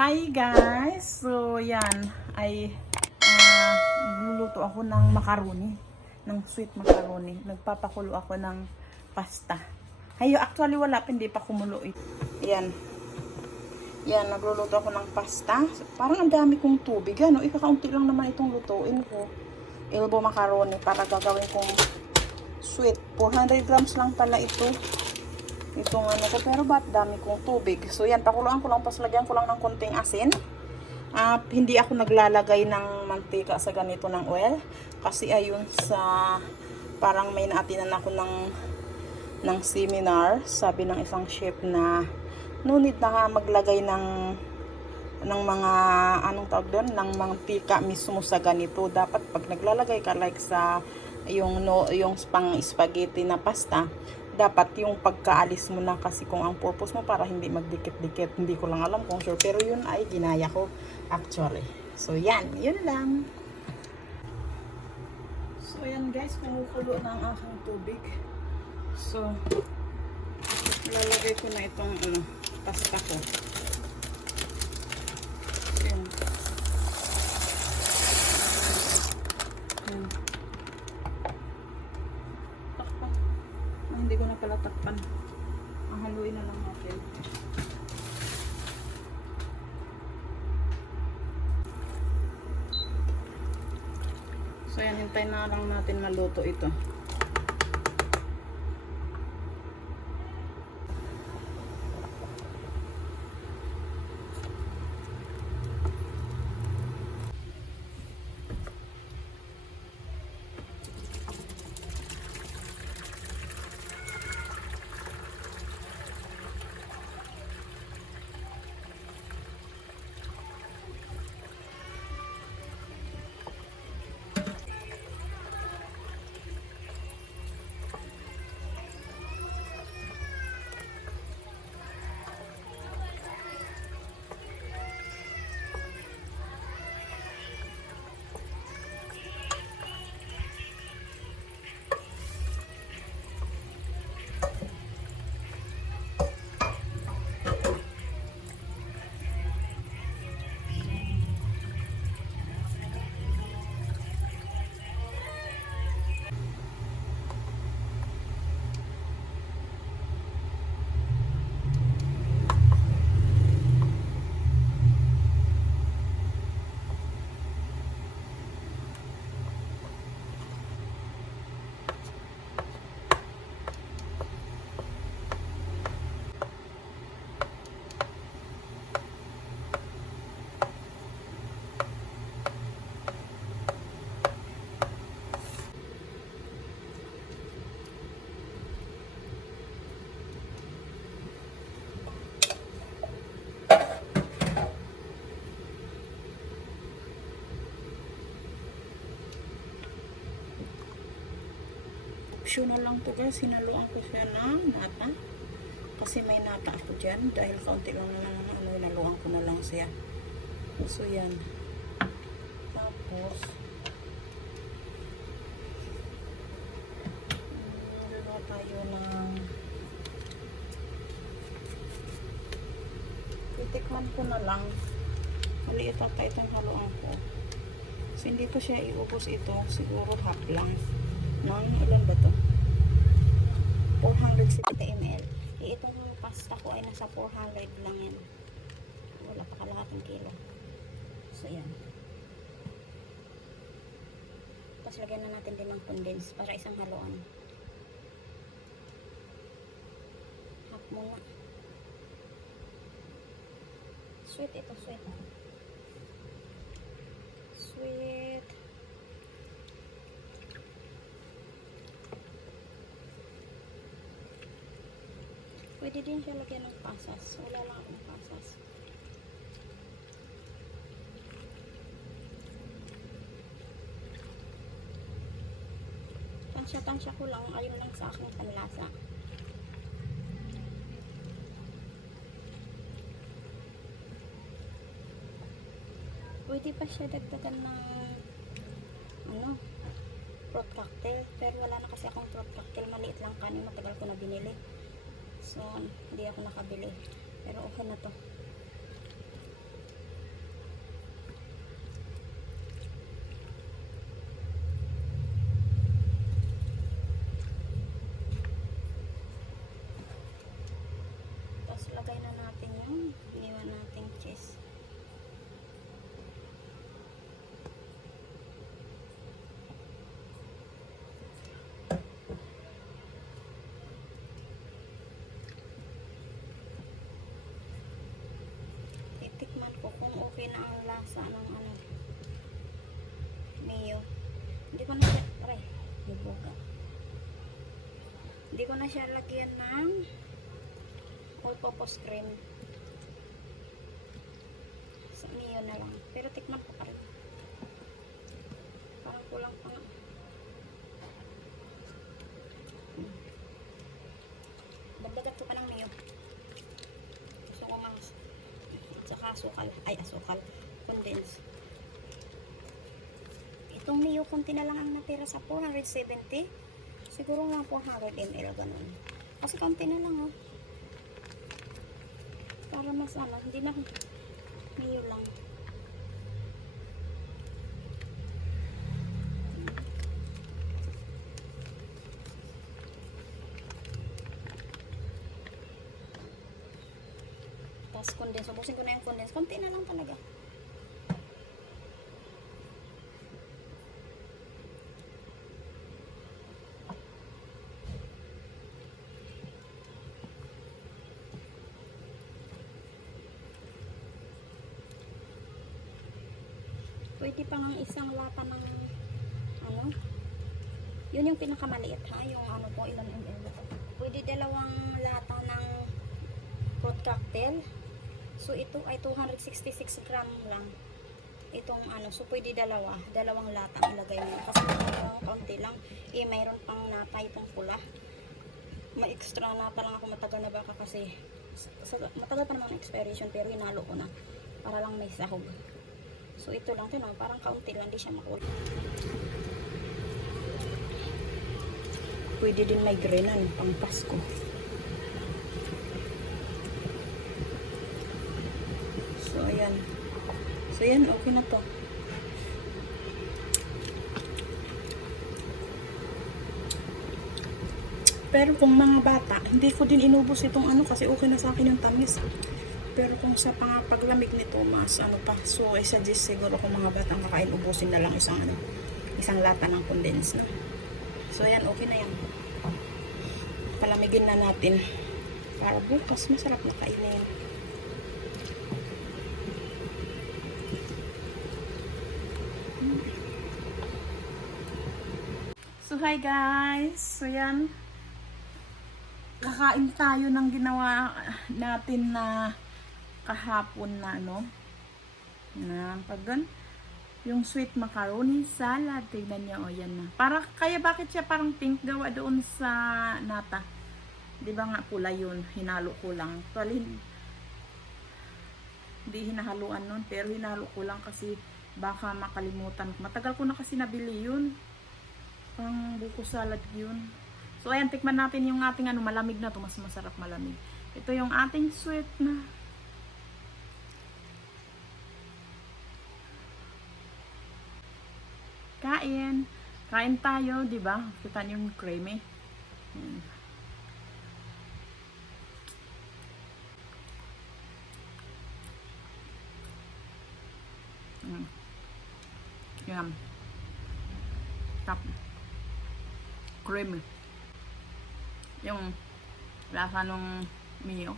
Hi guys! So yan ay luluto ako ng macaroni, ng sweet macaroni. Nagpapakulo ako ng pasta. Hayo, actually wala pa, hindi pa kumulo ito. Yan. Yan, nagluluto ako ng pasta. Parang ang dami kong tubig. Ano, ikakaunti lang naman itong lutuin ko. Elbow macaroni para gagawin kong sweet. 400 grams lang pala ito. Itong ano ko, pero ba't dami kong tubig. So yan, pakuluan ko lang, tapos lagyan ko lang ng konting asin. Hindi ako naglalagay ng mantika sa ganito ng oil. Kasi ayun sa, parang may naatinan ako ng seminar. Sabi ng isang chef na no need na maglagay ng mga, anong tawag doon, ng mantika mismo sa ganito. Dapat pag naglalagay ka like sa yung pang spaghetti na pasta, dapat yung pagkaalis mo na, kasi kung ang purpose mo para hindi magdikit-dikit, hindi ko lang alam kung sure, pero yun ay ginaya ko actually. So yan, yun lang. So yan guys, kumukulo na ang aking tubig. So lalagay ko na itong pasta ko. Yan. Yan. Hindi ko na pala takpan. Haluin na lang natin. So yan, hintayin na lang natin maluto ito. Optional lang to guys, hinaluan ko siya ng nata. Kasi may nata ako dyan. Dahil kaunti lang na lang, hinaluan ko na lang siya. So yan. Tapos, nalala tayo ng titikman ko na lang. Maliit ata itong haluan ko. So hindi ko siya iubos ito. Siguro half lang. Ilan ba to? 460 ml. Itong pasta ko ay nasa 400 lang yan. Wala pa kalahating kilo. So yan. Tapos lagyan na natin din ng condense para isang haluan. Half muna. Sweet ito, sweet. Sweet. Pwede din siya lagyan ng pasas. Wala lang akong pasas. Tansya-tansya ko lang. Ayun lang sa aking panlasa. Pwede pa siya dagdagan ng fruit cocktail. Pero wala na kasi akong fruit cocktail. Maliit lang kanin. Matagal ko na binili. So, hindi ako nakabili. Pero okay na to. iniwan nating cheese. Titikman ko kung okay na ang lasa ng ano, mayo. Hindi ko na siya, hindi ko na siya lagyan ng all-purpose cream. Sa mayo na lang. Pero tikman ko pa rin. Parang kulang pa nga. Dagdagan ko pa ng mayo. Gusto ko nga saka asukal. Ay, asukal. Condense. Itong mayo konti na lang ang natira sa 470. Siguro nga 400 ml ganun. Kasi konti na lang oh. Para mas ano, hindi na mayo lang. Tapos condense. Ubusin ko na yung condense. Konti na lang talaga. Pwede pa ng isang lata ng ano, yun yung pinakamaliit ha, yung ano po, ilan ml. Pwede dalawang lata ng fruit cocktail. So ito ay 266 gram lang itong ano, so pwede dalawang lata ang ilagay mo kasi mayroong kaunti lang, mayroon pang nata itong pula. Ma-extra nata lang ako, matagal na baka kasi matagal pa naman ang expiration, pero hinalo ko na para lang may sahog. So ito lang din, parang kaunti lang, hindi siya makulit. Pwede din may grenan pang Pasko. So ayan. So ayan, okay na to. Pero kung mga bata, hindi ko din inubos itong ano kasi okay na sa akin yung tamis. Pero kung sa paglamig nito, mas ano pa. So, I suggest siguro kung mga batang kakain, ubusin na lang isang lata ng condense, no? So, yan, okay na yan. Palamigin na natin. Para bukas, masarap na kainin. So, hi guys! So, yan. Kakain tayo ng ginawa natin na kahapon na ano na yung sweet macaroni salad. Tignan niyo, oh, yan na. Para kaya bakit siya parang pink gawa doon sa nata? 'Di ba nga pula yun, hinalo ko lang. Actually, hindi hinahaluan nun, pero hinalo ko lang kasi baka makalimutan. Matagal ko na kasi nabili yun. Pang buko salad yun. So ayan, tikman natin yung ating ano, malamig na to, mas masarap malamig. Ito yung ating sweet na kain. Kain tayo, 'di ba? Kita niyo yung creamy. Yan. Tap. Creamy. Yung lasa nung mayo.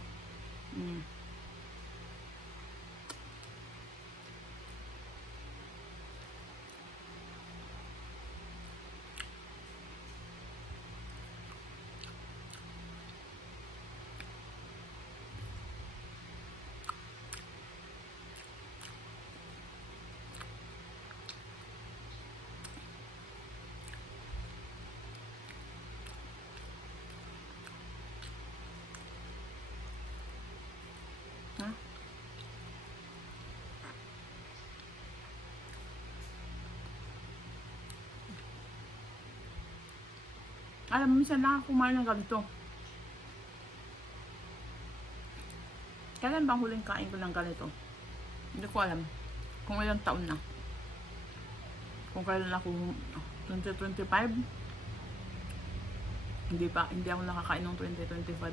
Alam mo, minsan lang ako kumain ng ganito. Kailan bang huling kain ko ng ganito? Hindi ko alam kung ilang taon na. Kung kailan ako 2025. Hindi ako nakakain ng 2025.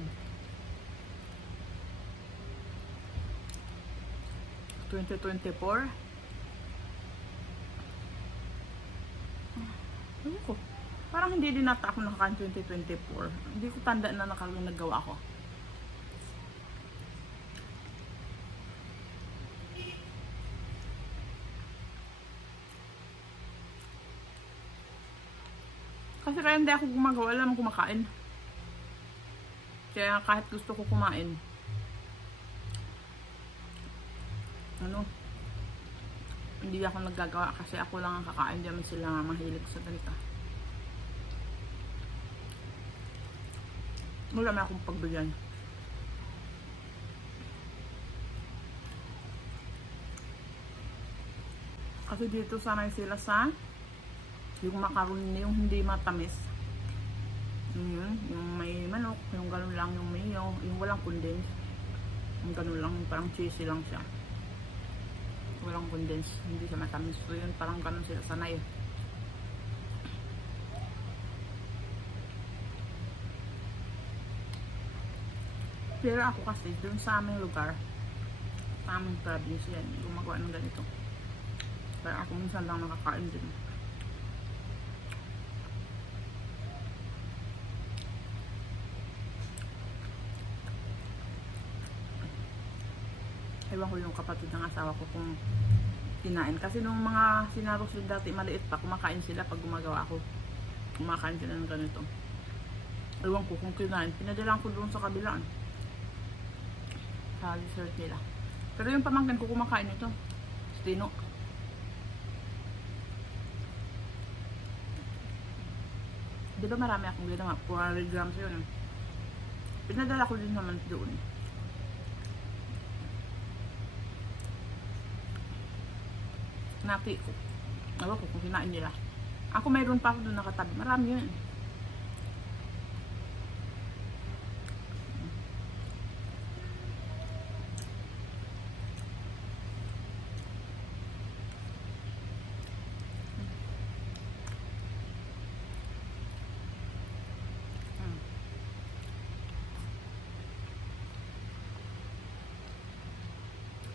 2024. Ewan ko. Parang hindi din nata ako nakakain 2024. Hindi ko tanda na nagawa ako. Kasi kaya hindi ako gumagawa, alam mo kumakain. Kaya kahit gusto ko kumain, hindi ako naggagawa kasi ako lang ang kakain. Diyan sila mahilig sa ganito. Wala na akong pagbigyan. Kasi dito sanay sila sa yung macaroni, yung hindi matamis. Yun, yung may manok, yung ganun lang, yung mayo, yung walang condense. Yung ganun lang, parang cheesy lang siya. Walang condense, hindi siya matamis. So yun, parang ganun sila sanay. Pero ako kasi, dun sa aming lugar, sa aming province yan, gumagawa ng ganito. Kaya ako minsan lang nakakain din. Ewan ko yung kapatid ng asawa ko kung kinain. Kasi nung mga sinaros din dati, maliit pa, kumakain sila pag gumagawa ako. Kumakain sila ng ganito. Ewan ko kung kinain. Pinadalaan ko doon sa kabilaan. Sa dessert nila. Pero yung pamangkin ko kumakain ito. Stino. Diba marami akong ginawa? 400 grams yun. Pinadala ko din naman doon. Napi ko. Ewan ko kung kinain nila. Ako mayroon pa ako doon nakatabi. Marami yun.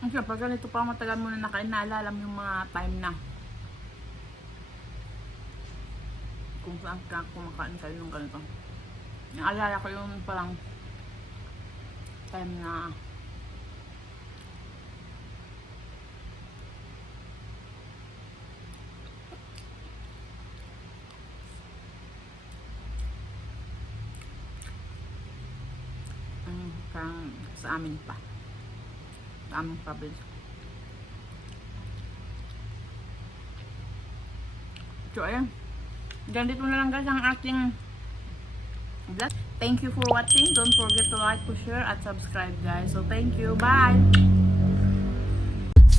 Kasi pag ganito pa matagal mo na nakain, naalala mo yung mga time na kung saan ka kumakain kayo ng ganito. Naalala ko yung parang time na parang sa amin pa. Aming province. So ayan, ganito na lang guys ang ating vlog. Thank you for watching. Don't forget to like, to share, at subscribe guys. So thank you. Bye!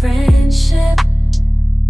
Friendship